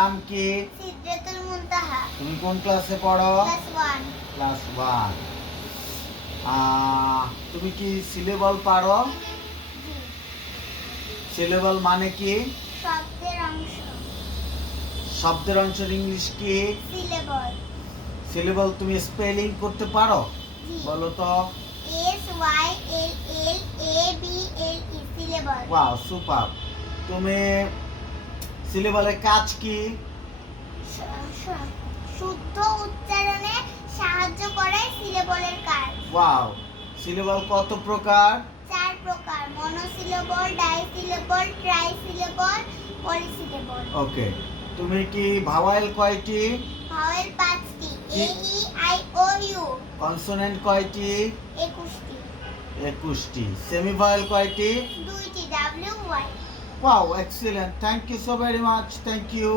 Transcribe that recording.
নাম কি? সিদরাতুল মুনতাহা। তুমি কোন ক্লাসে পড়ো? ক্লাস 1। ক্লাস 1। তুমি কি সিলেবল পারো? জি। সিলেবল মানে কি? শব্দের অংশ। শব্দের অংশের ইংলিশ কি? সিলেবল। সিলেবল তুমি স্পেলিং করতে পারো? জি। বলো তো। SYLLABLE syllable. Wow, super. তুমি সিলেবলের কাজ কি? শুদ্ধ উচ্চারণে সাহায্য করে সিলেবলের কাজ। ওয়াও। সিলেবল কত প্রকার? 4 প্রকার: মনোসিলেবল, ডাইসিলেবল, ট্রাইসিলেবল, পলিসিলেবল। ওকে। তুমি কি ভাওয়েল কয়টি? ভাওয়েল 5টি। কি? AEIOU। কনসোনেন্ট কয়টি? 21টি। 21টি। সেমিভাওয়েল কয়টি? 2টি। WY। Wow, excellent. Thank you so very much. Thank you.